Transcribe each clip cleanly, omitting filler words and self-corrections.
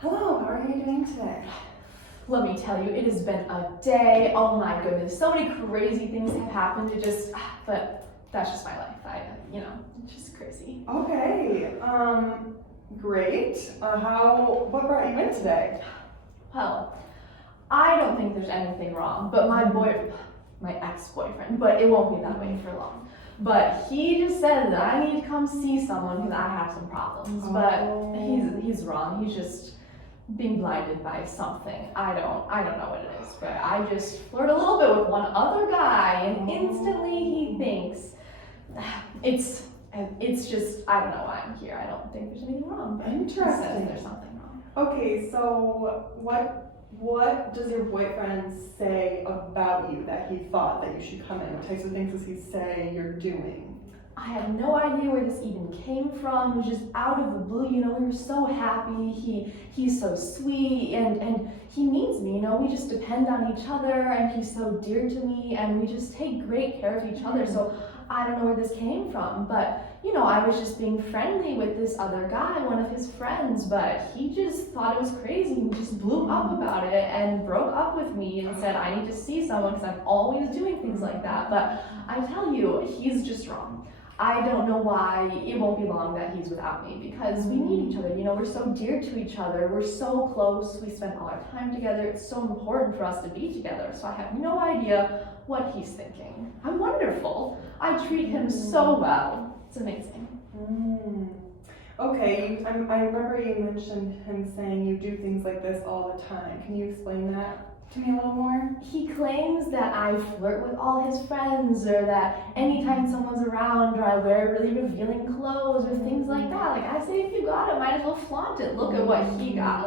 Hello, how are you doing today? Let me tell you, it has been a day. Oh my goodness, so many crazy things have happened. But that's just my life. It's just crazy. Okay, great. What brought you in today? Well, I don't think there's anything wrong, but my ex-boyfriend, but it won't be that way for long. But he just said that I need to come see someone because I have some problems. But he's wrong. He's just being blinded by something. I don't know what it is, but I just flirt a little bit with one other guy and instantly he thinks it's just, I don't know why I'm here. I don't think there's anything wrong, but Interesting. he says there's something wrong. Okay, so what does your boyfriend say about you that he thought that you should come in? What types of things does he say you're doing? I have no idea where this even came from. It was just out of the blue, we were so happy. He's so sweet and he needs me, we just depend on each other and he's so dear to me and we just take great care of each other. So I don't know where this came from, but I was just being friendly with this other guy, one of his friends, but he just thought it was crazy and just blew up about it and broke up with me and said I need to see someone because I'm always doing things like that. But I tell you, he's just wrong. I don't know why it won't be long that he's without me because we need each other. We're so dear to each other. We're so close. We spend all our time together. It's so important for us to be together. So I have no idea what he's thinking. I'm wonderful. I treat him so well. It's amazing. Okay, I remember you mentioned him saying you do things like this all the time. Can you explain that to me a little more? He claims that I flirt with all his friends or that anytime someone's around or I wear really revealing clothes or things like that. Like I say, if you got it, might as well flaunt it. Look at what he got.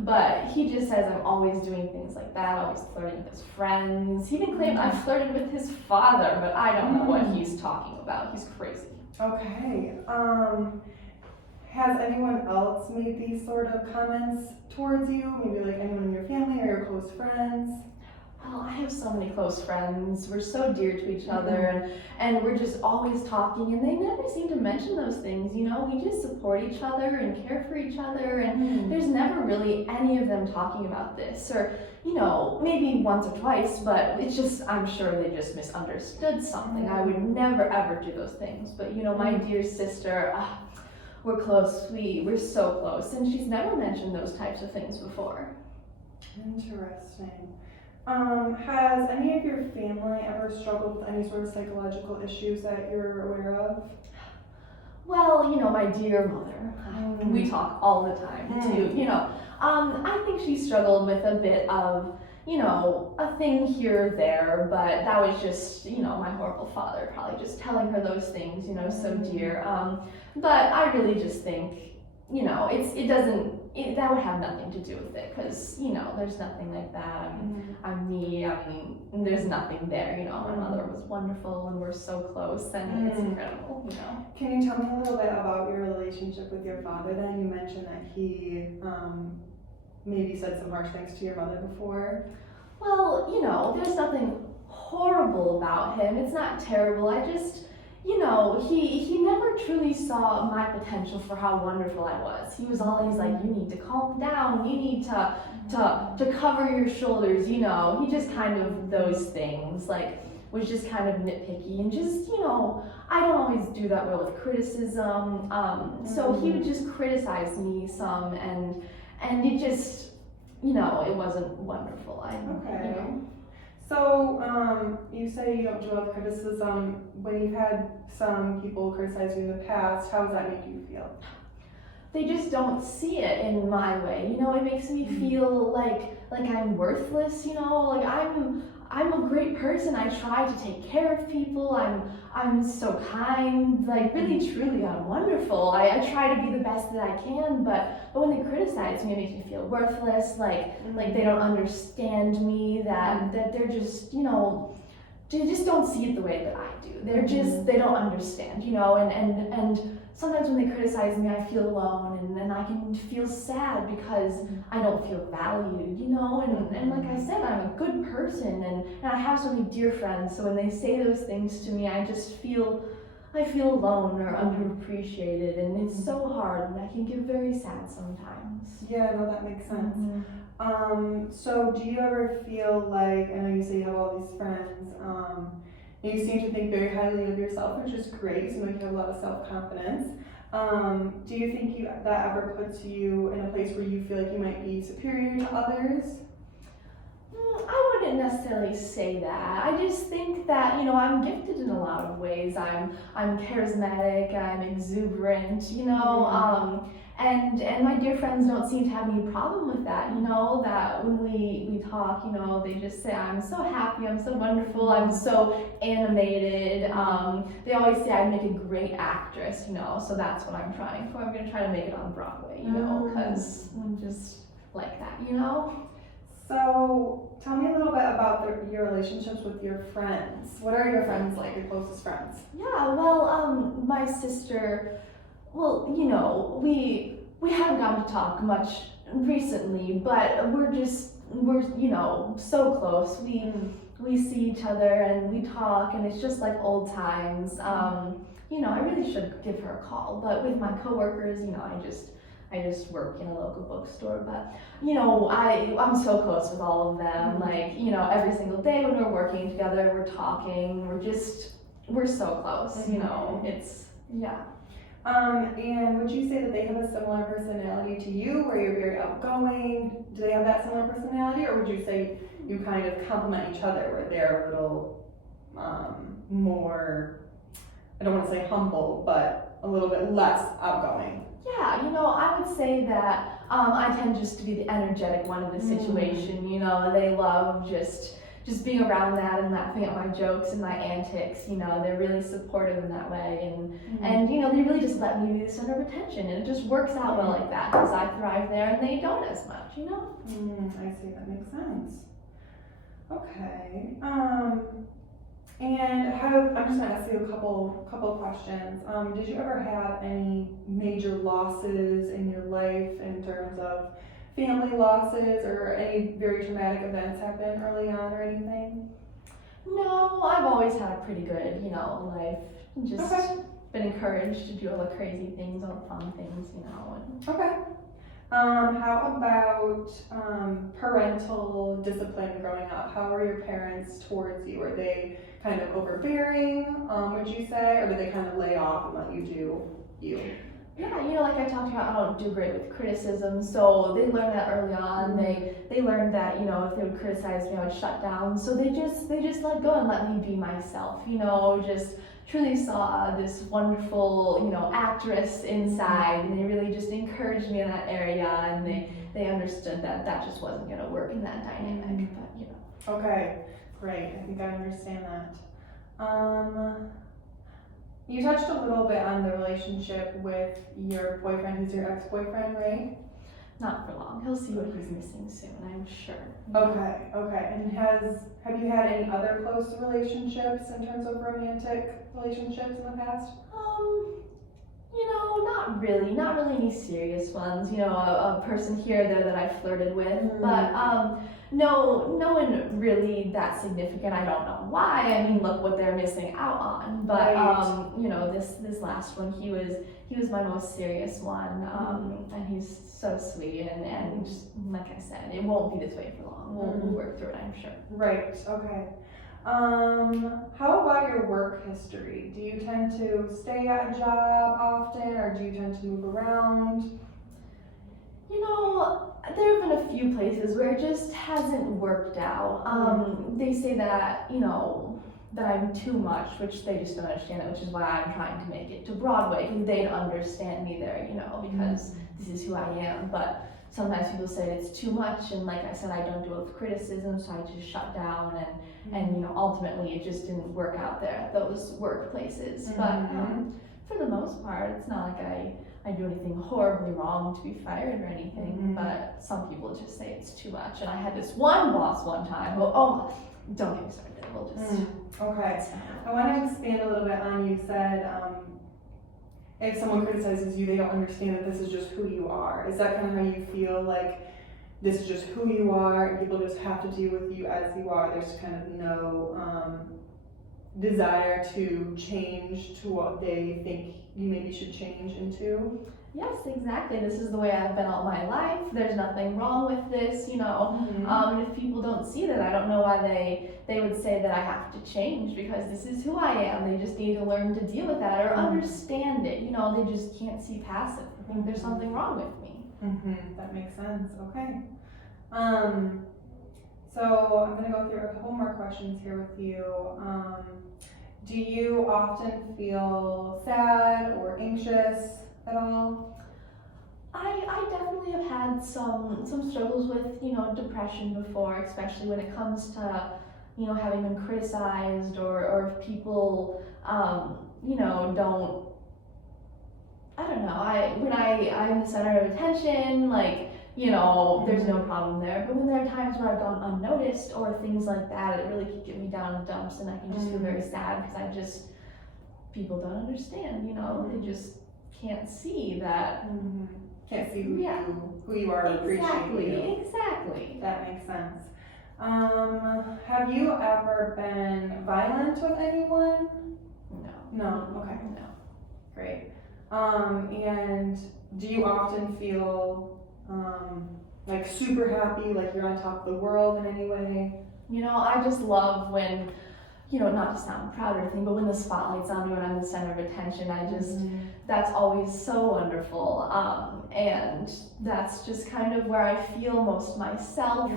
But he just says I'm always doing things like that, always flirting with his friends. He even claimed I flirted with his father, but I don't know what he's talking about. He's crazy. Okay, has anyone else made these sort of comments towards you? Maybe like anyone in your family or your close friends? Well, I have so many close friends. We're so dear to each other and we're just always talking and they never seem to mention those things, We just support each other and care for each other and there's never really any of them talking about this or, maybe once or twice, but it's just, I'm sure they just misunderstood something. I would never ever do those things, but my dear sister, we're close, we're so close, and she's never mentioned those types of things before. Interesting. Has any of your family ever struggled with any sort of psychological issues that you're aware of? Well, my dear mother, we talk all the time too, I think she struggled with a bit of, a thing here or there, but that was just, my horrible father probably just telling her those things, so dear. But I really just think, that would have nothing to do with it because, there's nothing like that. I'm me, there's nothing there, My mother was wonderful and we're so close and it's incredible, Can you tell me a little bit about your relationship with your father then? You mentioned that he maybe said some harsh things to your mother before. Well, there's nothing horrible about him. It's not terrible. I just, he never truly saw my potential for how wonderful I was. He was always like, you need to calm down. You need to cover your shoulders, He just kind of those things, was just kind of nitpicky and just, I don't always do that well with criticism. So he would just criticize me some and it just, it wasn't wonderful. Okay. So, you say you don't do a lot of criticism. When you've had some people criticize you in the past, how does that make you feel? They just don't see it in my way. It makes me feel like I'm worthless, I'm a great person. I try to take care of people. I'm so kind, really truly I'm wonderful. I try to be the best that I can, but when they criticize me, it makes me feel worthless, like they don't understand me, that they're just, they just don't see it the way that I do. They don't understand, and sometimes when they criticize me, I feel alone and I can feel sad because I don't feel valued, and like I said, I'm a good person and I have so many dear friends, so when they say those things to me, I just feel I feel alone or underappreciated, and it's so hard, and I can get very sad sometimes. Yeah, no, that makes sense. Mhm. So do you ever feel like, I know you say you have all these friends, and you seem to think very highly of yourself, which is great, so like you have a lot of self-confidence. Do you think that ever puts you in a place where you feel like you might be superior to others? I wouldn't necessarily say that. I just think that, you know, I'm gifted in a lot of ways. I'm charismatic, I'm exuberant, you know, and my dear friends don't seem to have any problem with that, you know, that when we talk, you know, they just say, I'm so happy, I'm so wonderful, I'm so animated. They always say I'd make a great actress, you know, so that's what I'm trying for. I'm going to try to make it on Broadway, you know, because I'm just like that, you know. So tell me a little bit about your relationships with your friends. What are your friends like, your closest friends? Yeah, well, my sister, well, you know, we haven't gotten to talk much recently, but we're you know, so close. We see each other and we talk, and it's just like old times. You know, I really should give her a call, but with my coworkers, you know, I just work in a local bookstore, but you know, I'm so close with all of them. Like, you know, every single day when we're working together, we're talking, we're so close, you know, it's, yeah. And would you say that they have a similar personality to you, where you're very outgoing? Do they have that similar personality, or would you say you kind of complement each other, where they're a little more, I don't want to say humble, but a little bit less outgoing? Yeah, you know, I would say that I tend just to be the energetic one in the situation. You know, they love just being around that and laughing at my jokes and my antics. You know, they're really supportive in that way, and you know, they really just let me be the center of attention, and it just works out well like that because I thrive there and they don't as much. You know. I see. That makes sense. Okay. And I'm just gonna ask you a couple questions. Did you ever have any major losses in your life in terms of family losses, or any very traumatic events happen early on or anything? No, I've always had a pretty good, you know, life. Just been encouraged to do all the crazy things, all the fun things, you know. Okay. How about parental discipline growing up? How were your parents towards you? Were they kind of overbearing, would you say, or did they kind of lay off and let you do you? Yeah, you know, like I talked about, I don't do great with criticism, so they learned that early on. They learned that, you know, if they would criticize me, I would shut down. So they just let go and let me be myself, you know, just truly saw this wonderful, you know, actress inside, and they really just encouraged me in that area, and they understood that that just wasn't going to work in that dynamic, but, you know. Okay, great. I think I understand that. You touched a little bit on the relationship with your boyfriend, who's your ex-boyfriend, right? Not for long. He'll see what he's missing soon, I'm sure. Okay. And have you had any other close relationships in terms of romantic relationships in the past? You know, not really any serious ones. You know, a person here or there that I flirted with, but no one really that significant. I don't know why. I mean, look what they're missing out on. But you know, this last one, he was my most serious one, and he's so sweet, and just, like I said, it won't be this way for long. We'll work through it, I'm sure. Right. Okay. How about your work history? Do you tend to stay at a job often, or do you tend to move around? You know, there have been a few places where it just hasn't worked out. They say that, you know, that I'm too much, which they just don't understand it, which is why I'm trying to make it to Broadway, because they'd understand me there, you know, because this is who I am. But sometimes people say it's too much, and like I said, I don't deal with criticism, so I just shut down, and you know, ultimately it just didn't work out there at those workplaces. But for the most part, it's not like I do anything horribly wrong to be fired or anything, but some people just say it's too much. And I had this one boss one time who, don't get me started, we'll just... Okay, I want to expand a little bit on, you said, if someone criticizes you, they don't understand that this is just who you are. Is that kind of how you feel, like this is just who you are and people just have to deal with you as you are? There's kind of desire to change to what they think you maybe should change into? Yes, exactly. This is the way I've been all my life. There's nothing wrong with this, you know. And if people don't see that, I don't know why they would say that I have to change, because this is who I am. They just need to learn to deal with that or understand it. You know, they just can't see past it. I think there's something wrong with me. That makes sense. Okay. So I'm gonna go through a couple more questions here with you. Do you often feel sad or anxious at all? I definitely have had some struggles with, you know, depression before, especially when it comes to, you know, having been criticized or if people, you know, don't, I don't know, when I'm the center of attention, like, you know, there's no problem there. But when there are times where I've gone unnoticed or things like that, it really can get me down in the dumps, and I can just feel very sad because people don't understand, you know, they just can't see that. Can't see who you are, appreciate you. Exactly. That makes sense. Have you ever been violent with anyone? No. Okay. No. Great. And do you often feel like super happy, like you're on top of the world in any way? You know, I just love when, you know, not to sound proud or anything, but when the spotlight's on me, when I'm the center of attention, that's always so wonderful. And that's just kind of where I feel most myself,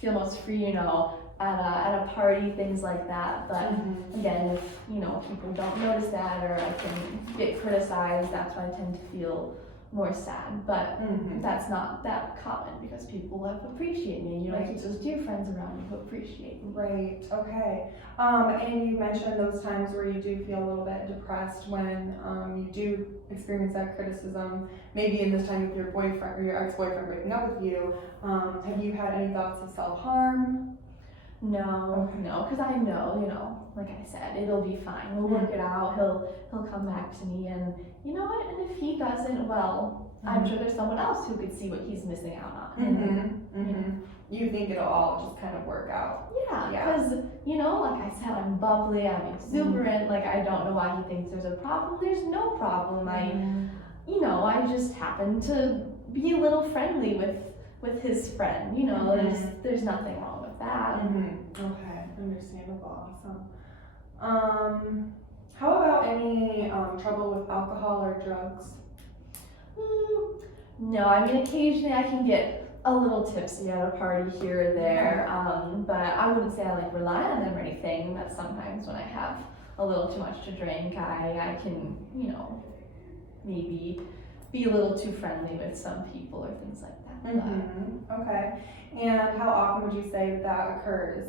feel most free, you know, at a party, things like that. But again, if, you know, people don't notice that or I can get criticized, that's when I tend to feel more sad. But that's not that common because people have appreciate me. You know, I keep those dear friends around me who appreciate me. Right. Okay. And you mentioned those times where you do feel a little bit depressed when you do experience that criticism. Maybe in this time with your boyfriend or your ex-boyfriend breaking up with you. Have you had any thoughts of self-harm? No, because I know, you know, like I said, it'll be fine. We'll work it out. He'll come back to me, and you know what? And if he doesn't, well, I'm sure there's someone else who could see what he's missing out on. You think it'll all just kind of work out? Yeah, because you know, like I said, I'm bubbly, I'm exuberant. Like I don't know why he thinks there's a problem. There's no problem. I just happen to be a little friendly with his friend. You know, there's nothing wrong with that. Okay, understandable. Awesome. How about any trouble with alcohol or drugs? No, I mean occasionally I can get a little tipsy at a party here or there, but I wouldn't say I like rely on them or anything. But sometimes when I have a little too much to drink, I can, you know, maybe be a little too friendly with some people or things like that. Okay. And how often would you say that occurs?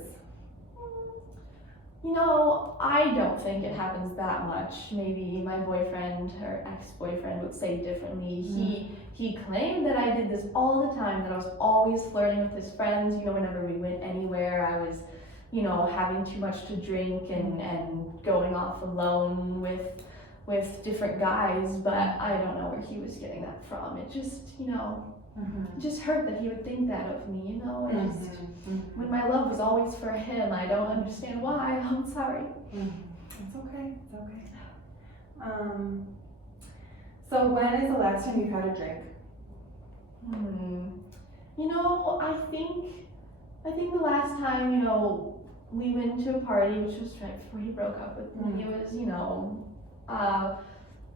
You know, I don't think it happens that much. Maybe my boyfriend or ex-boyfriend would say differently. He claimed that I did this all the time, that I was always flirting with his friends. You know, whenever we went anywhere, I was, you know, having too much to drink and going off alone with different guys. But I don't know where he was getting that from. It just, you know, it just hurt that he would think that of me, you know. When my love was always for him, I don't understand why. I'm sorry. It's okay. It's okay. So when is the last time you've had a drink? You know, I think the last time, you know, we went to a party, which was right before he broke up with me. It was, you know,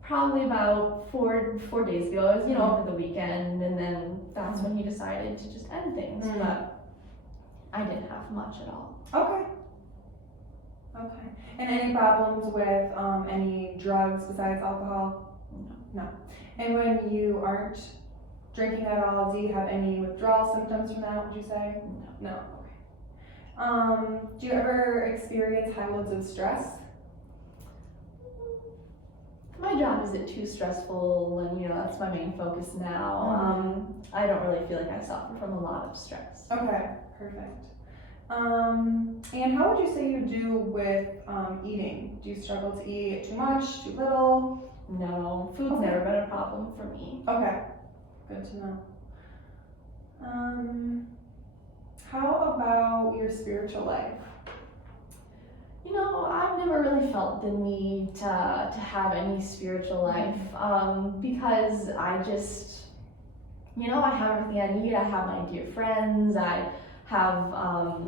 probably about four days ago. It was, you know, over the weekend, and then that's when he decided to just end things. But I didn't have much at all. Okay. And any problems with any drugs besides alcohol? No. And when you aren't drinking at all, do you have any withdrawal symptoms from that, would you say? No. Okay. Do you ever experience high loads of stress? My job isn't too stressful, and you know, that's my main focus now. I don't really feel like I suffer from a lot of stress. Okay, perfect. And how would you say you do with eating? Do you struggle to eat too much, too little? No, food's never been a problem for me. Okay, good to know. How about your spiritual life? You know, I've never really felt the need to have any spiritual life because I just, you know, I have everything I need. I have my dear friends. I have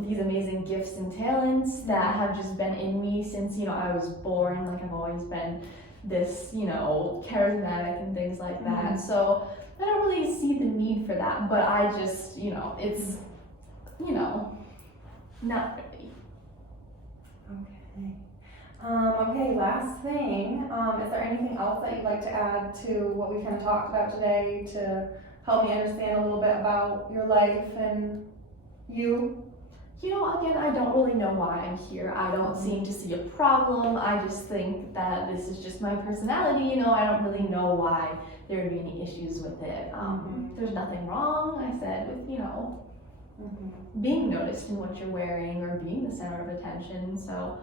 these amazing gifts and talents that have just been in me since, you know, I was born. Like, I've always been this, you know, charismatic and things like that. So I don't really see the need for that, but I just, you know, it's, you know, not really. Okay, last thing. Is there anything else that you'd like to add to what we kind of talked about today to help me understand a little bit about your life and you? You know, again, I don't really know why I'm here. I don't seem to see a problem. I just think that this is just my personality. You know, I don't really know why there would be any issues with it. There's nothing wrong, I said, with, you know, being noticed in what you're wearing or being the center of attention. So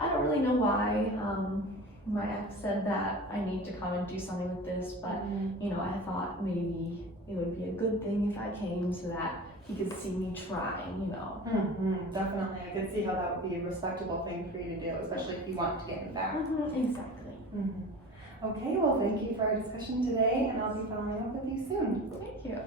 I don't really know why. My ex said that I need to come and do something with this, but you know, I thought maybe it would be a good thing if I came so that he could see me trying, you know. Definitely, I could see how that would be a respectable thing for you to do, especially if you wanted to get in the back. Exactly. Okay, well, thank you for our discussion today, and I'll be following up with you soon. Thank you.